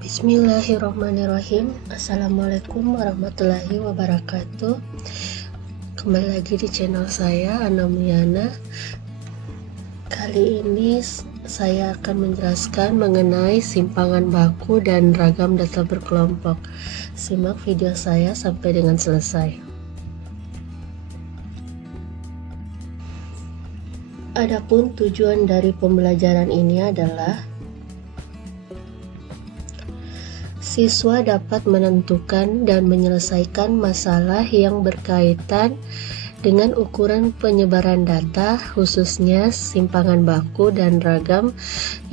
Bismillahirrahmanirrahim. Assalamualaikum warahmatullahi wabarakatuh. Kembali lagi di channel saya, Anamiana. Kali ini saya akan menjelaskan mengenai simpangan baku dan ragam data berkelompok. Simak video saya sampai dengan selesai. Adapun tujuan dari pembelajaran ini adalah siswa dapat menentukan dan menyelesaikan masalah yang berkaitan dengan ukuran penyebaran data, khususnya simpangan baku dan ragam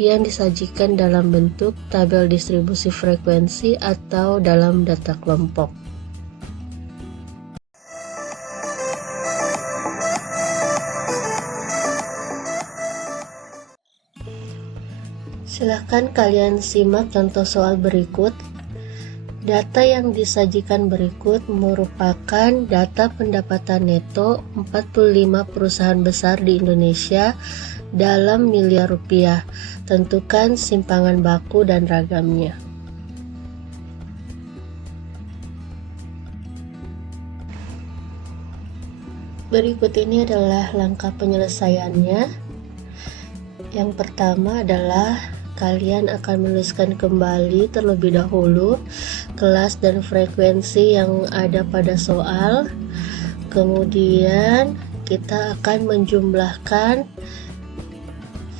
yang disajikan dalam bentuk tabel distribusi frekuensi atau dalam data kelompok. Silahkan kalian simak contoh soal berikut. Data yang disajikan berikut merupakan data pendapatan neto 45 perusahaan besar di Indonesia dalam miliar rupiah. Tentukan simpangan baku dan ragamnya. Berikut ini adalah langkah penyelesaiannya. Yang pertama adalah kalian akan menuliskan kembali terlebih dahulu kelas dan frekuensi yang ada pada soal. Kemudian kita akan menjumlahkan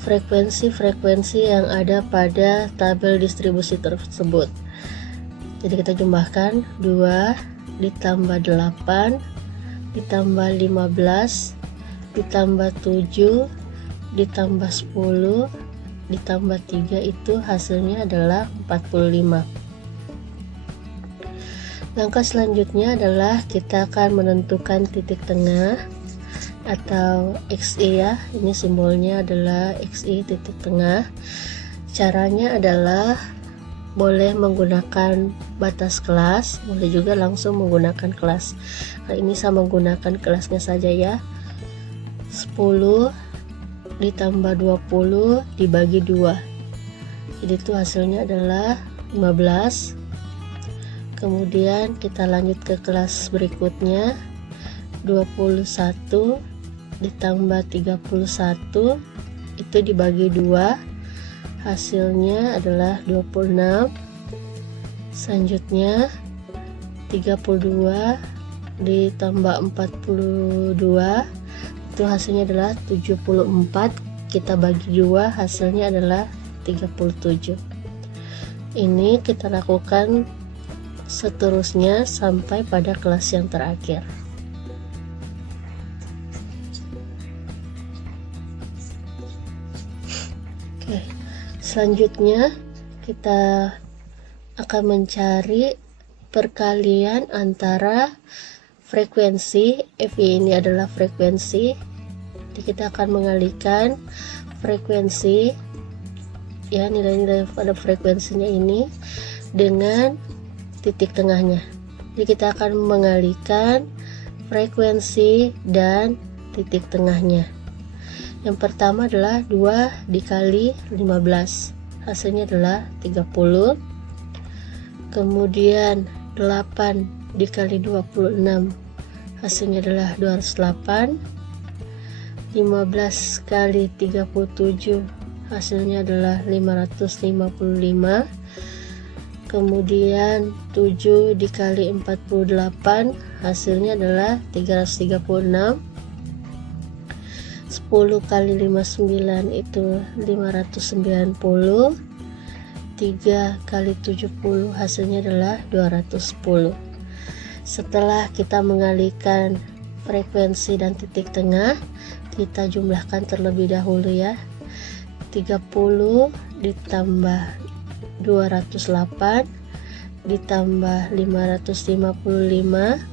frekuensi-frekuensi yang ada pada tabel distribusi tersebut. Jadi kita jumlahkan 2 ditambah 8 ditambah 15 ditambah 7 ditambah 10 ditambah 3, itu hasilnya adalah 45. Langkah selanjutnya adalah kita akan menentukan titik tengah atau XI ya. Ini simbolnya adalah XI, titik tengah. Caranya adalah boleh menggunakan batas kelas, boleh juga langsung menggunakan kelas. Nah, ini saya menggunakan kelasnya saja ya. 10 ditambah 20 dibagi 2, jadi itu hasilnya adalah 15. Kemudian kita lanjut ke kelas berikutnya. 21 ditambah 31 itu dibagi 2, hasilnya adalah 26. Selanjutnya 32 ditambah 42 itu hasilnya adalah 74, kita bagi 2, hasilnya adalah 37. Ini kita lakukan seterusnya sampai pada kelas yang terakhir. Oke, selanjutnya kita akan mencari perkalian antara frekuensi. FI ini adalah frekuensi, jadi kita akan mengalihkan frekuensi ya, nilai-nilai pada frekuensinya ini dengan titik tengahnya. Jadi kita akan mengalihkan frekuensi dan titik tengahnya. Yang pertama adalah 2 dikali 15, hasilnya adalah 30. Kemudian 8 dikali 26, hasilnya adalah 208. 15 kali 37, hasilnya adalah 555. Kemudian 7 dikali 48, hasilnya adalah 336. 10 kali 59 itu 590. 3 kali 70, hasilnya adalah 210. Setelah kita mengalihkan frekuensi dan titik tengah, kita jumlahkan terlebih dahulu ya. 30 ditambah 208 ditambah 555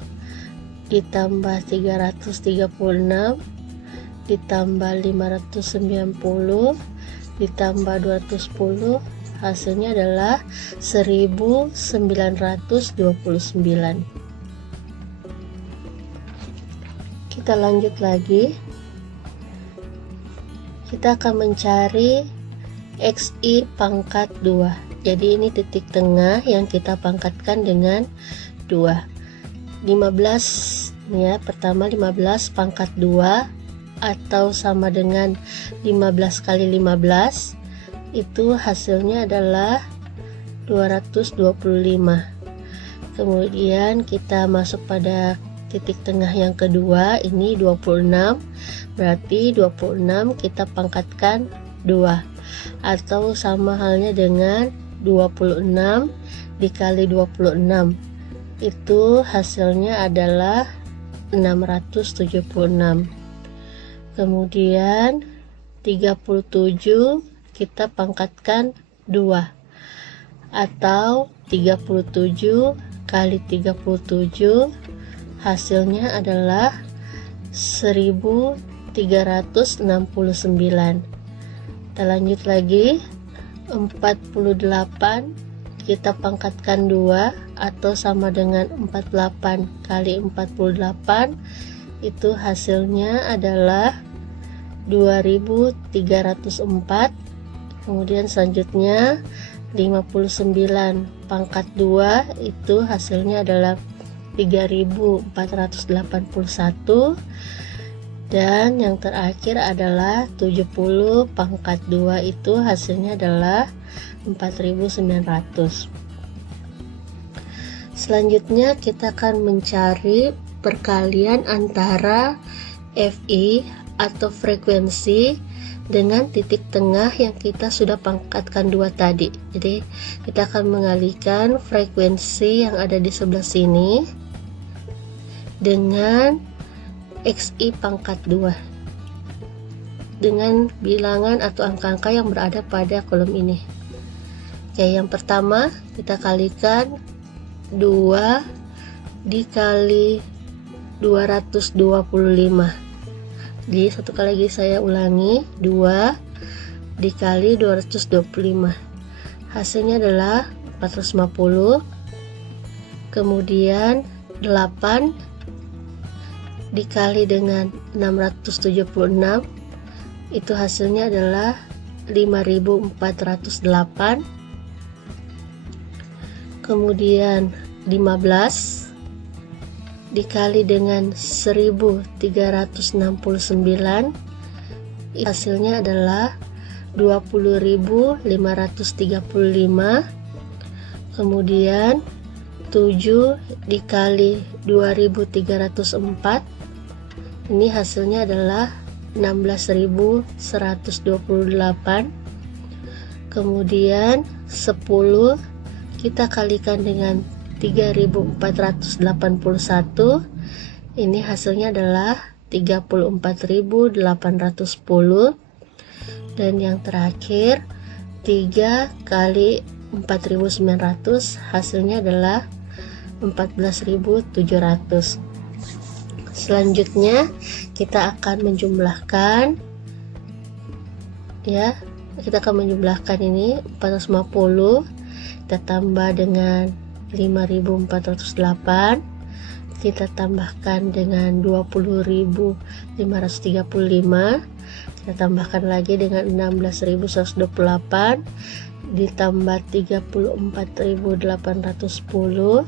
ditambah 336 ditambah 590 ditambah 210, hasilnya adalah 1929. Kita lanjut lagi. Kita akan mencari XI pangkat 2. Jadi ini titik tengah yang kita pangkatkan dengan 2. 15 ya, pertama 15 pangkat 2 atau sama dengan 15 kali 15, itu hasilnya adalah 225. Kemudian kita masuk pada titik tengah yang kedua, ini 26. Berarti 26 kita pangkatkan 2 atau sama halnya dengan 26 dikali 26, itu hasilnya adalah 676. Kemudian 37 kita pangkatkan 2 atau 37 kali 37, hasilnya adalah 1369. Kita lanjut lagi, 48 kita pangkatkan 2 atau sama dengan 48 kali 48, itu hasilnya adalah 2304. Kemudian selanjutnya 59 pangkat 2 itu hasilnya adalah 3481. Dan yang terakhir adalah 70 pangkat 2 itu hasilnya adalah 4900. Selanjutnya kita akan mencari perkalian antara Fi atau frekuensi dengan titik tengah yang kita sudah pangkatkan 2 tadi. Jadi kita akan mengalihkan frekuensi yang ada di sebelah sini dengan Xi pangkat 2 dengan bilangan atau angka-angka yang berada pada kolom ini. Oke, yang pertama kita kalikan 2 dikali 225. Jadi satu kali lagi saya ulangi, 2 dikali 225, hasilnya adalah 450. Kemudian 8 dikali dengan 676, itu hasilnya adalah 5408. Kemudian 15 dikali dengan 1369, hasilnya adalah 20.535. Kemudian 7 dikali 2304, ini hasilnya adalah 16.128. Kemudian 10 kita kalikan dengan 3481, ini hasilnya adalah 34.810. Dan yang terakhir 3 kali 4.900, hasilnya adalah 14.700. Selanjutnya kita akan menjumlahkan ya, kita akan menjumlahkan ini 450 kita tambah dengan 5.408, kita tambahkan dengan 20.535, kita tambahkan lagi dengan 16.128, ditambah 34.810,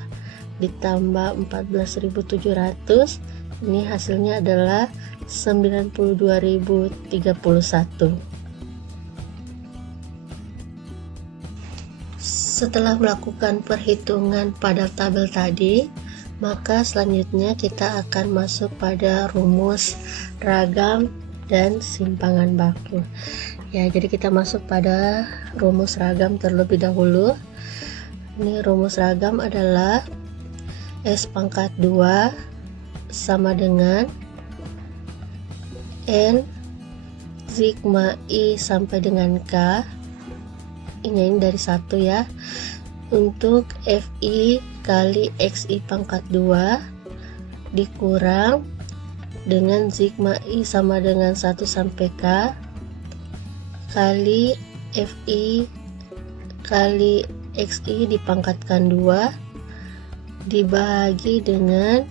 ditambah 14.700, ini hasilnya adalah 92.031. Setelah melakukan perhitungan pada tabel tadi, maka selanjutnya kita akan masuk pada rumus ragam dan simpangan baku. Ya, jadi kita masuk pada rumus ragam terlebih dahulu. Ini rumus ragam adalah S pangkat 2 sama dengan N sigma I sampai dengan K, ini dari 1 ya, untuk Fi kali Xi pangkat 2 dikurang dengan sigma I sama dengan 1 sampai K kali Fi kali Xi dipangkatkan 2 dibagi dengan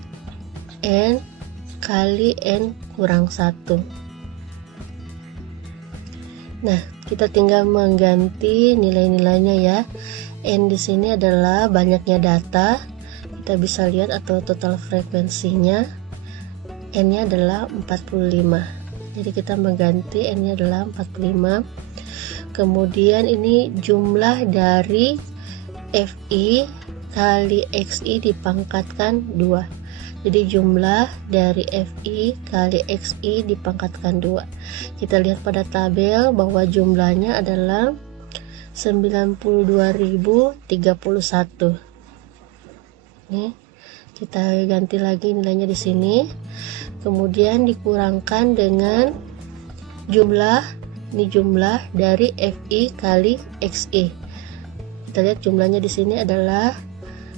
N kali N kurang 1. Nah, Kita tinggal mengganti nilai-nilainya ya. N di sini adalah banyaknya data, kita bisa lihat, atau total frekuensinya. N-nya adalah 45. Jadi kita mengganti N-nya adalah 45. Kemudian ini jumlah dari FI kali XI dipangkatkan 2. Jadi jumlah dari FI kali XI dipangkatkan 2. Kita lihat pada tabel bahwa jumlahnya adalah 92.031. Nih, kita ganti lagi nilainya di sini. Kemudian dikurangkan dengan jumlah, ini jumlah dari FI kali XI. Kita lihat jumlahnya di sini adalah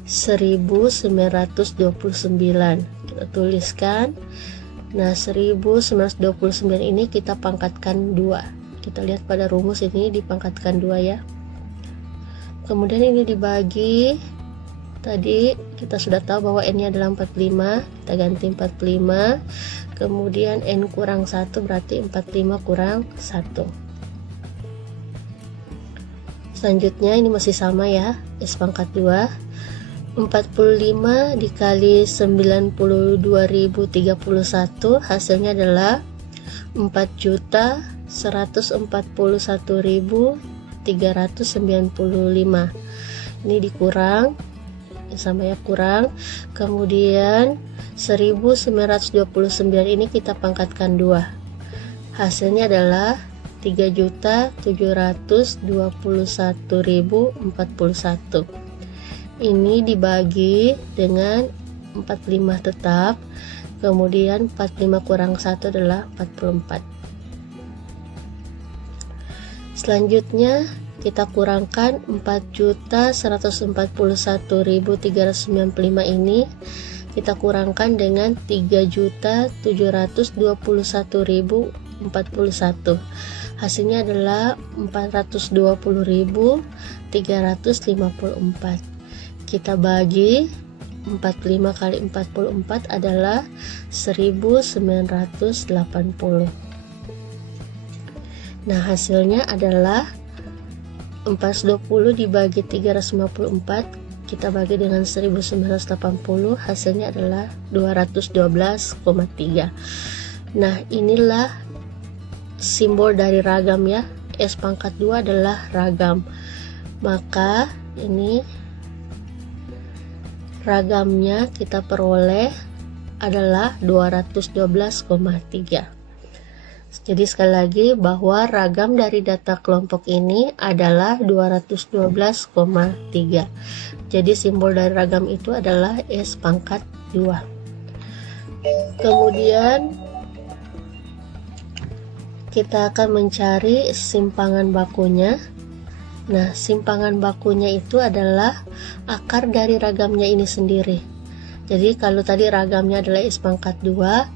1929. Kita tuliskan. Nah, 1929 ini kita pangkatkan 2. Kita lihat pada rumus ini dipangkatkan 2 ya. Kemudian ini dibagi. Tadi kita sudah tahu bahwa N-nya adalah 45. Kita ganti 45. Kemudian N kurang 1 berarti 45 kurang 1. Selanjutnya ini masih sama ya, S pangkat 2. 45 dikali 92.031 hasilnya adalah 4.141.395. Ini dikurang, sama ya, kurang. Kemudian 1929 ini kita pangkatkan 2. Hasilnya adalah 3.721.041. Ini dibagi dengan 45 tetap, kemudian 45 kurang 1 adalah 44. Selanjutnya kita kurangkan 4.141.395 ini, kita kurangkan dengan 3.721.041. Hasilnya adalah 420.354. Kita bagi 45 kali 44 adalah 1980. Nah, hasilnya adalah 420 dibagi 354, kita bagi dengan 1980, hasilnya adalah 212,3. Nah, inilah simbol dari ragam ya. S pangkat 2 adalah ragam. Maka ini ragamnya kita peroleh adalah 212,3. Jadi sekali lagi bahwa ragam dari data kelompok ini adalah 212,3. Jadi simbol dari ragam itu adalah S pangkat 2. Kemudian kita akan mencari simpangan bakunya. Nah, simpangan bakunya itu adalah akar dari ragamnya ini sendiri. Jadi kalau tadi ragamnya adalah S pangkat 2,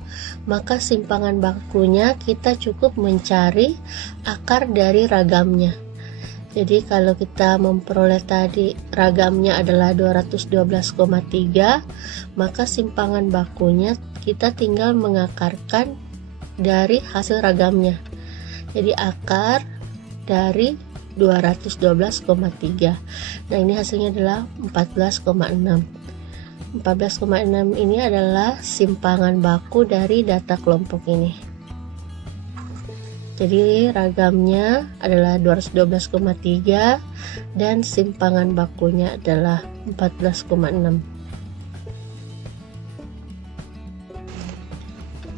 maka simpangan bakunya kita cukup mencari akar dari ragamnya. Jadi kalau kita memperoleh tadi ragamnya adalah 212,3, maka simpangan bakunya kita tinggal mengakarkan dari hasil ragamnya. Jadi akar dari 212,3. Nah, ini hasilnya adalah 14,6. 14,6 ini adalah simpangan baku dari data kelompok ini. Jadi ragamnya adalah 212,3 dan simpangan bakunya adalah 14,6.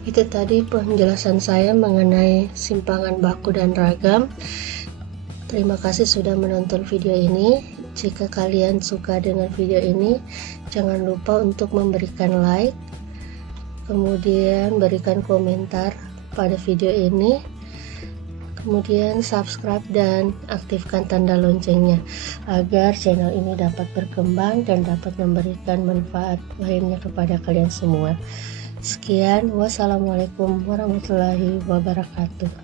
Itu tadi penjelasan saya mengenai simpangan baku dan ragam. Terima kasih sudah menonton video ini. Jika kalian suka dengan video ini, jangan lupa untuk memberikan like, kemudian berikan komentar pada video ini, kemudian subscribe dan aktifkan tanda loncengnya agar channel ini dapat berkembang dan dapat memberikan manfaat lainnya kepada kalian semua. Sekian, wassalamualaikum warahmatullahi wabarakatuh.